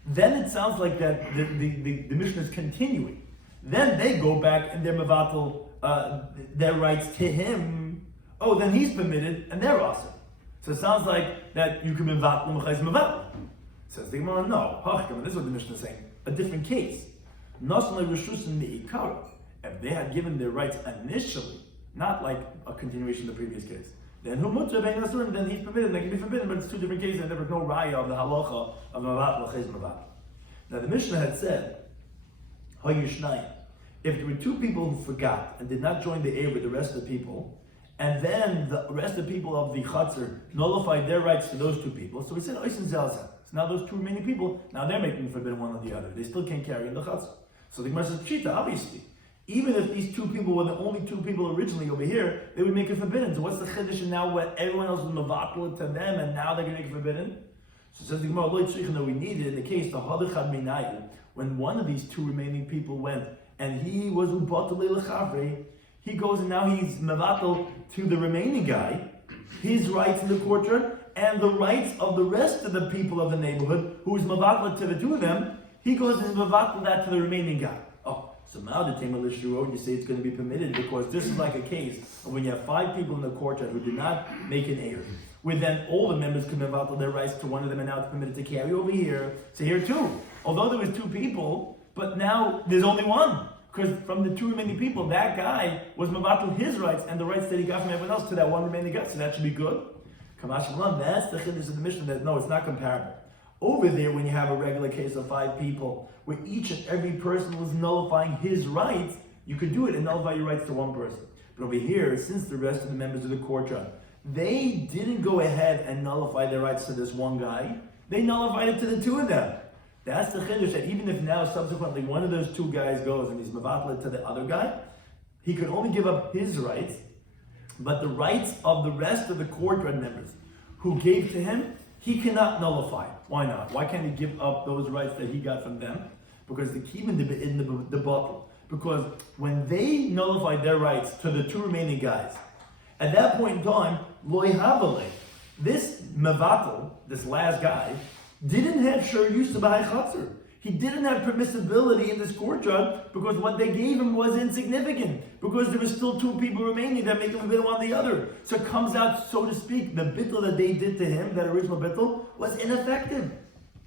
Then it sounds like that the Mishnah is continuing. Then they go back and they're mavatal their rights to him. Oh, then he's permitted and they're awesome. So it sounds like that you can be mavatal. Says the Gemara, no. This is what the Mishnah is saying. A different case. If they had given their rights initially, not like a continuation of the previous case, then then he's forbidden, they can be forbidden, but it's 2 different cases, and there was no raya of the halacha of mavat l'chez mavat. Now the Mishnah had said, if there were 2 people who forgot and did not join the air with the rest of the people, and then the rest of the people of the Chatzar nullified their rights to those 2 people, so we said, so now those 2 remaining people, now they're making forbidden one or the other. They still can't carry in the Chatzar. So the Gemara says, Pshita, obviously. Even if these 2 people were the only 2 people originally over here, they would make it forbidden. So what's the chiddush now when everyone else was mavatul to them and now they're going to make it forbidden? So it says the Gemara, no, we need it in the case, the hadachad minayu, when one of these 2 remaining people went and he was ubatul lechavre, he goes and now he's mavatul to the remaining guy, his rights in the courtyard, and the rights of the rest of the people of the neighborhood, who is mavatul to the 2 of them, he goes and mavatul that to the remaining guy. So now the Tema Lishuro, you say it's going to be permitted because this is like a case of when you have 5 people in the courtyard who did not make an error, where then all the members can mavatal their rights to one of them, and now it's permitted to carry over here. So here too, although there was 2 people, but now there's only 1. Because from the 2 remaining people, that guy was mavatal his rights and the rights that he got from everyone else to that 1 remaining guy. So that should be good. Kamash Malan, that's the chiddush of the Mishnah that no, it's not comparable. Over there, when you have a regular case of 5 people, where each and every person was nullifying his rights, you could do it and nullify your rights to one person. But over here, since the rest of the members of the courtyard, they didn't go ahead and nullify their rights to this one guy, they nullified it to the 2 of them. That's the chiddush, that even if now subsequently one of those 2 guys goes and he's mevatel to the other guy, he could only give up his rights, but the rights of the rest of the courtyard members who gave to him, he cannot nullify. Why not? Why can't he give up those rights that he got from them? Because the key in the bottle. Because when they nullified their rights to the 2 remaining guys, at that point in time, loy havale, this mevatel, this last guy, didn't have shiur use of b'hai chatzar. He didn't have permissibility in this courtyard because what they gave him was insignificant. Because there were still 2 people remaining that make him a bittul on the other. So it comes out, so to speak, the bittul that they did to him, that original bittul, was ineffective.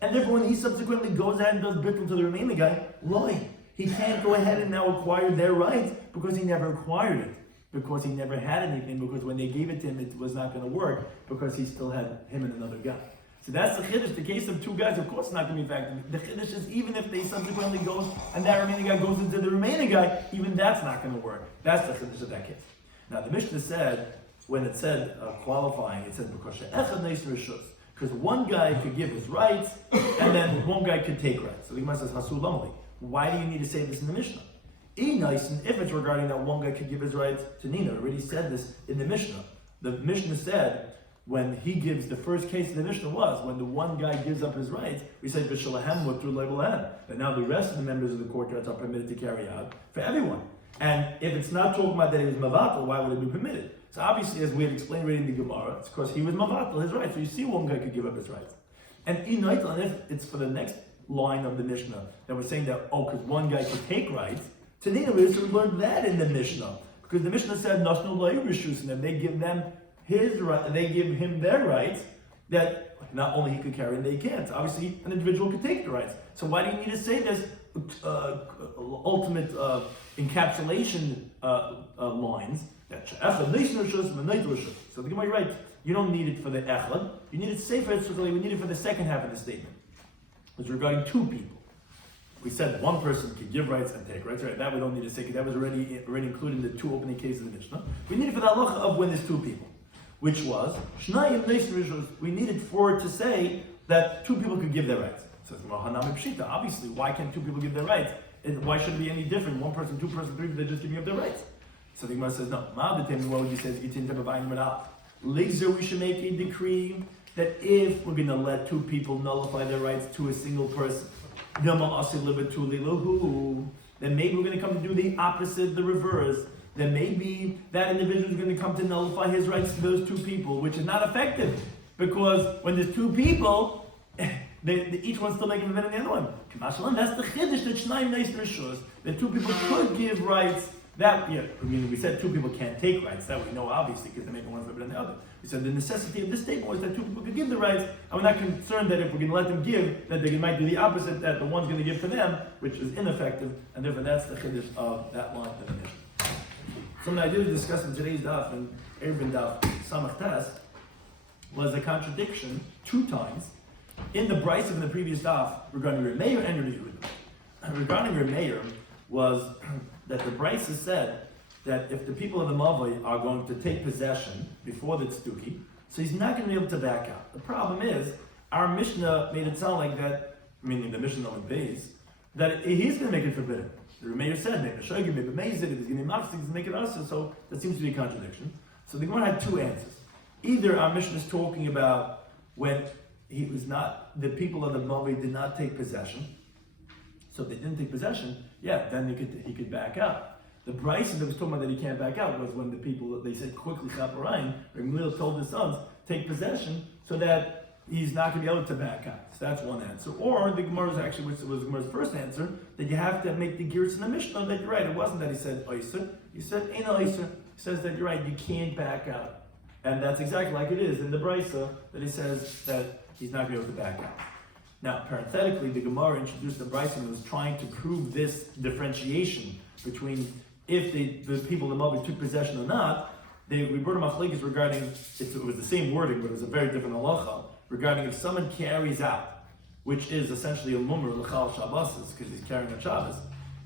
And therefore, when he subsequently goes ahead and does bittul to the remaining guy, he can't go ahead and now acquire their rights because he never acquired it. Because he never had anything, because when they gave it to him, it was not going to work, because he still had him and another guy. So that's the chiddush. The case of 2 guys, of course, not going to be effective. The chiddush is even if they subsequently goes and that remaining guy goes into the remaining guy, even that's not going to work. That's the chiddush of that case. Now the Mishnah said, when it said qualifying, it said because one guy could give his rights and then one guy could take rights. So the Gemara says hasul lamali. Why do you need to say this in the Mishnah? If it's regarding that one guy could give his rights to Nina, already said this in the Mishnah. The Mishnah said, when he gives, the first case of the Mishnah was, when the one guy gives up his rights, we said, that now the rest of the members of the courtyards are permitted to carry out for everyone. And if it's not talking about that he was mavatal, why would it be permitted? So obviously, as we have explained already in the Gemara, it's because he was mavatal, his rights. So you see one guy could give up his rights. And if it's for the next line of the Mishnah, that we're saying that, because one guy could take rights, Tanina, we learned that in the Mishnah. Because the Mishnah said, and they give them his right, they give him their rights, that not only he could carry and they can't. So obviously, an individual could take the rights. So why do you need to say this ultimate encapsulation lines? That so the Gemara, you're right, you don't need it for the echad, you need it safer, we need it for the second half of the statement. It's regarding 2 people. We said one person could give rights and take rights, right? That we don't need to say, that was already included in the 2 opening cases of the Mishnah. We need it for the halacha of when there's 2 people, which was we needed for it to say that 2 people could give their rights. So obviously, why can't 2 people give their rights? And why should it be any different? 1 person, 2 person, 3 people, they're just giving up their rights. So the Gemara says, no. What would you say? We should make a decree that if we're going to let 2 people nullify their rights to a single person, then maybe we're going to come to do the opposite, the reverse. Then maybe that individual is going to come to nullify his rights to those 2 people, which is not effective. Because when there's 2 people, each one's still making a better than the other one. That's the chiddush that Shnayim Neis Rishus, that 2 people could give rights. We said 2 people can't take rights. That we know obviously because they're making one better than the other. We said the necessity of this statement was that 2 people could give the rights, and we're not concerned that if we're going to let them give, that they might do the opposite, that the one's going to give for them, which is ineffective, and therefore that's the chiddush of that line of the Mishnah. Something I did discuss in today's Daf, in Eruvin Daf Samach Tes, was a contradiction 2 times in the Bryce of the previous Daf regarding Remeir and Eruvin. Regarding Remeir was that the Bryce has said that if the people of the Mavai are going to take possession before the Tzduki, so he's not going to be able to back out. The problem is, our Mishnah made it sound like that, meaning the Mishnah on the base, that he's going to make it forbidden. The Remeir said, maybe Shogi, maybe Mezid, if he's going to be mafsik, he's going to make it us, so that seems to be a contradiction. So the Gemara had 2 answers. Either our Mishnah is talking about when he was not, the people of the Mavai did not take possession, so if they didn't take possession, then he could back out. The Bryce that was talking about that he can't back out was when the people, they said quickly, Chaparayim, Gamliel told his sons, take possession so that he's not going to be able to back out. So that's one answer. Or the Gemara's actually, which was the Gemara's first answer, that you have to make the gears in the Mishnah that you're right. It wasn't that he said Oyser, he said Ein Oyser. He says that you're right, you can't back out. And that's exactly like it is in the Bryce that he says that he's not going to be able to back out. Now, parenthetically, the Gemara introduced the Bryce and was trying to prove this differentiation between if the people in the Mavai took possession or not. We brought a machlekes regarding, it was the same wording, but it was a very different halacha, regarding if someone carries out which is essentially a mummer l'chal Shabbos, because he's carrying on Shabbos.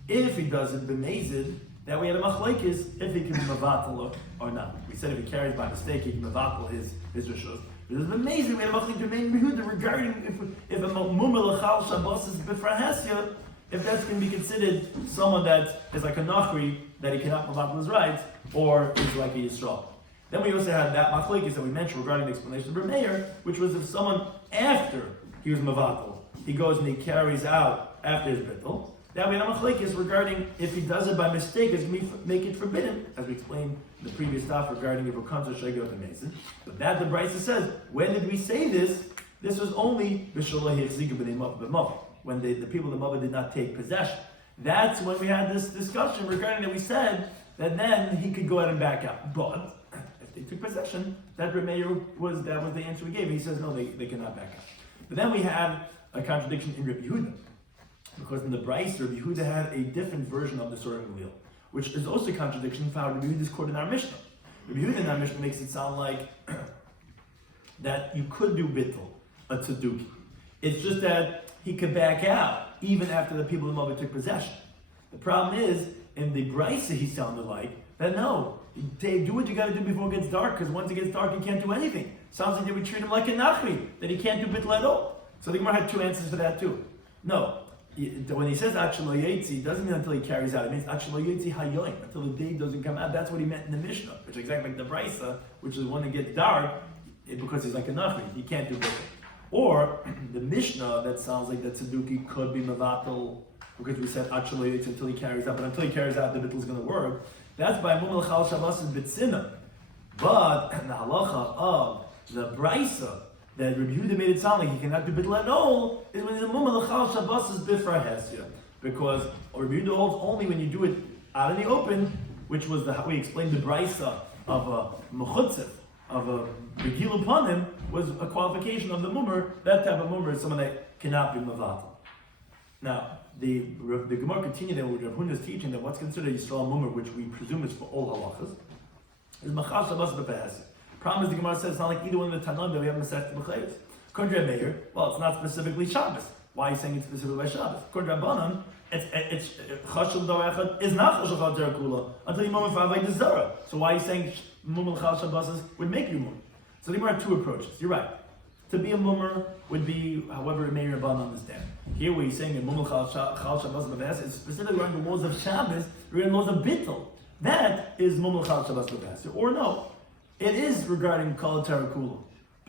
If he does it b'mezid, that we had a machlekes if he can be mevatel or not. We said if he carries by mistake, he can mevatel his rishus. But it's amazing. We had a machlekes regarding if a mummer l'chal Shabbos is b'frahesya, if that's going to be considered someone that is like a nachri that he cannot mevatel his rights, or is like a yisrael. Then we also had that machlekes that we mentioned regarding the explanation of Rameir, which was if someone after he was mevatel, he goes and he carries out after his bittul. Now we have a machlekes regarding if he does it by mistake, it's going to make it forbidden, as we explained in the previous stuff regarding if it comes to shegel the mason. But that the Brisa says, when did we say this? This was only when the people of the Mabba did not take possession. That's when we had this discussion regarding that we said that then he could go ahead and back out. But if they took possession, that was the answer we gave. He says no, they cannot back out. But then we had a contradiction in Rabbi Yehuda. Because in the Brisa, Rabbi Yehuda had a different version of the Surah Galil, which is also a contradiction for how Rabbi Yehuda is quoted in our Mishnah. Rabbi Yehuda in our Mishnah makes it sound like that you could do bittul, a tzeduki. It's just that he could back out even after the people of the Moab took possession. The problem is, in the Brisa he sounded like that no, do what you got to do before it gets dark, because once it gets dark you can't do anything. Sounds like they would treat him like a nachri, that he can't do bittul at all. So the Gemara had two answers for that too. No. When he says Achelo Yetzi, it doesn't mean until he carries out. It means Achelo Yetzi Hayoim, until the day doesn't come out. That's what he meant in the Mishnah, which is exactly like the Brisa, which is when it gets dark, because he's like a Nachri, he can't do both. Or the Mishnah that sounds like that Tzeduki could be Mavatal, because we said Achelo Yetzi until he carries out, but until he carries out, the bittul is going to work. That's by Mum L'chal Shabbos is B'tzina. But the halacha of the Brisa, that Rabbi Yehuda made it sound like he cannot do bittul at all, is when the moment l'chal Shabbos is bifra hesya, because Rabbi Yehuda holds only when you do it out in the open, which was how we explained the brisa of a mechutzef, of a begil upon him, was a qualification of the mummer. That type of mummer is someone that cannot be mavatal. Now the Gemara continued that with Rav Huna's teaching that what's considered a Yisrael mummer, which we presume is for all halachas, is machal Shabbos bifra hesya. Problem is the Gemara says it's not like either one of the Tanam that we have Masechet B'chayos. According to Meir, well, it's not specifically Shabbos. Why are you saying it's specifically by Shabbos? According to Rabbanan, it's Chashuv Davar Echad is not Chashuv Chal Terah Kula until you mum for Avodah Zarah. So why are you saying mum l'chal Shabbos would make you mum? So the Gemara had two approaches. You're right. To be a mummer would be however Meir and Rabbanan understand. Here where he's saying that mum l'chal Shabbos b'v'es is specifically regarding the laws of Shabbos, regarding the laws of Bittul. That is mum l'chal Shabbos b'v'es. Or no. It is regarding Kol Terah Kula.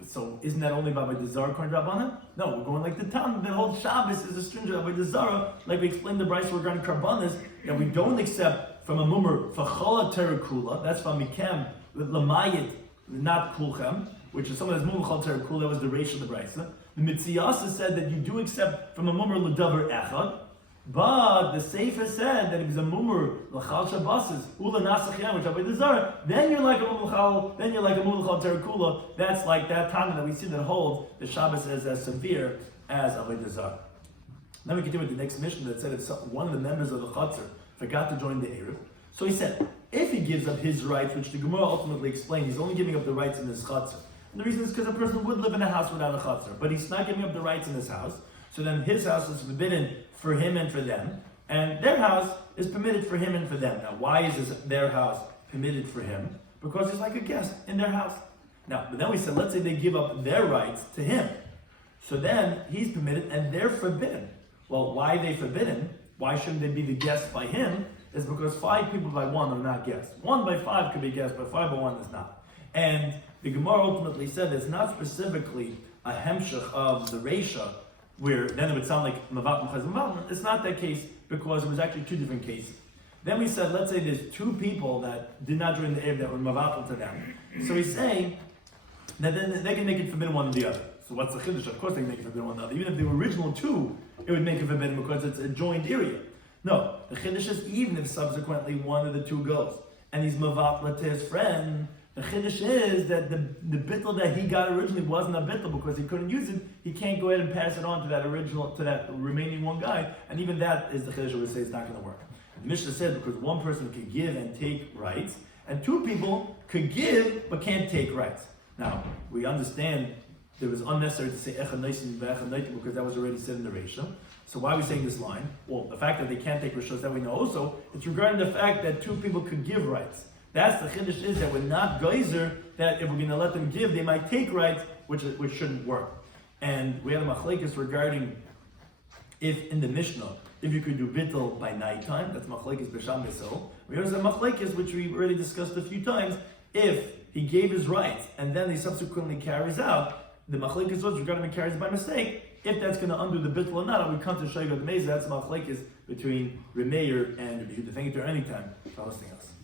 So isn't that only by the Zara according to Rabbanan? No, we're going like the Tam. The whole Shabbos is a stringent by the Zara, like we explained the Brisa regarding Karbanas, that we don't accept from a mummer for Kol Terah Kula. That's from Mikem with Lamayit, not Kulchem, which is someone that's mummer Kol Terah Kula. That was the Reish of the Brisa. The Mitziyasa said that you do accept from a mummer L'Davar Echad. But the Sefer said that if he's a mummer l'chal Shabbos, ula nasachyan, which Avodah Zarah, then you're like a mummer l'chal Terah Kula. That's like that Tana that we see that holds the Shabbos is as severe as Avodah Zarah. Then we continue with the next mission that said if one of the members of the Chatzar forgot to join the Eruv, so he said if he gives up his rights, which the Gemara ultimately explained, he's only giving up the rights in his Chatzar. And the reason is because a person would live in a house without a Chatzar, but he's not giving up the rights in his house. So then his house is forbidden for him and for them, and their house is permitted for him and for them. Now, why is their house permitted for him? Because he's like a guest in their house. Now, but then we said, let's say they give up their rights to him. So then he's permitted and they're forbidden. Well, why are they forbidden? Why shouldn't they be the guests by him? Is because 5 people by 1 are not guests. 1 by 5 could be guests, but 5 by 1 is not. And the Gemara ultimately said it's not specifically a hemshech of the Reisha, where then it would sound like Mavat Mechaz Mavat. It's not that case because it was actually 2 different cases. Then we said, let's say there's 2 people that did not join the Eruv that were Mavat to them. So he's saying that then they can make it forbidden one or the other. So what's the Chiddush? Of course they can make it forbidden one or the other. Even if they were original 2, it would make it forbidden because it's a joined area. No, the Chiddush is even if subsequently one of the 2 goes and he's Mavat to his friend. The Chiddush is that the bittul that he got originally wasn't a bittul because he couldn't use it. He can't go ahead and pass it on to that remaining 1 guy, and even that is the Chiddush we say it's not going to work. The Mishnah said because 1 person could give and take rights, and 2 people could give but can't take rights. Now we understand there was unnecessary to say echad noisin ve'echad noitim because that was already said in the Reisha. So why are we saying this line? Well, the fact that they can't take rishos that we know also, it's regarding the fact that two people could give rights. That's the chiddush, is that we're not geyser, that if we're going to let them give, they might take rights, which shouldn't work. And we had a machlekes regarding if in the Mishnah, if you could do bittul by nighttime, that's machlekes b'sham b'sil. We also have machlekes, which we already discussed a few times, if he gave his rights and then he subsequently carries out, the machlekes was regarding if he carries by mistake, if that's going to undo the bittul or not, and we come to Shaygat Meza, that's machlekes between Remeir and Rabbi Yehuda. Thank you to any time for hosting us.